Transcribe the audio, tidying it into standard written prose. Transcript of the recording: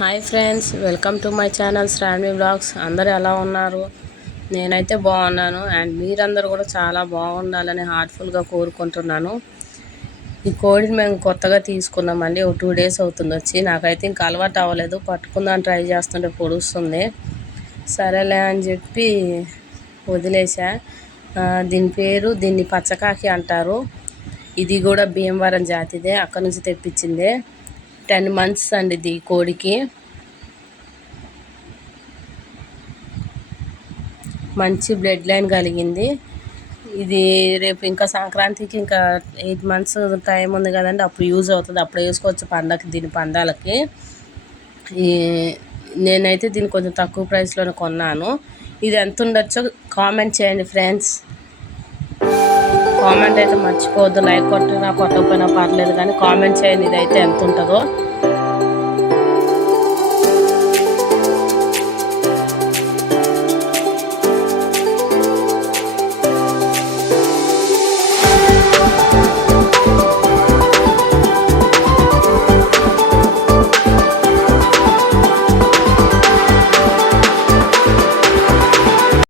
Hi friends, welcome to my channel Shravani blogs. అందరూ ఎలా ఉన్నారు? నేనైతే బాగున్నాను అండ్ మీరందరూ కూడా చాలా బాగుండాలని హార్ట్ఫుల్గా కోరుకుంటున్నాను. ఈ కోడిని మేము కొత్తగా తీసుకున్నాం, మళ్ళీ ఒక 2 days అవుతుంది వచ్చి. నాకైతే ఇంకా అలవాటు అవ్వలేదు, పట్టుకుందాం ట్రై చేస్తుంటే పొడుస్తుంది. సరేలే అని చెప్పి వదిలేసా. దీన్ని పచ్చకాకి అంటారు. ఇది కూడా భీమవరం జాతిదే, అక్కడ నుంచి తెప్పించిందే. 10 months అండి ఇది కోడికి. మంచి బ్లడ్ లైన్ కలిగింది. ఇది రేపు ఇంకా సంక్రాంతికి ఇంకా 8 months టైం ఉంది కదండి, అప్పుడు యూజ్ అవుతుంది, అప్పుడు వేసుకోవచ్చు దీని పందాలకి. నేనైతే దీన్ని కొంచెం తక్కువ ప్రైస్లోనే కొన్నాను. ఇది ఎంత ఉండొచ్చో కామెంట్ చేయండి ఫ్రెండ్స్. కామెంట్ అయితే మర్చిపోవద్దు. లైక్ కొట్టినా కొట్టకపోయినా పర్లేదు, కానీ కామెంట్ చేయండి ఇదైతే ఎంత ఉంటుందో.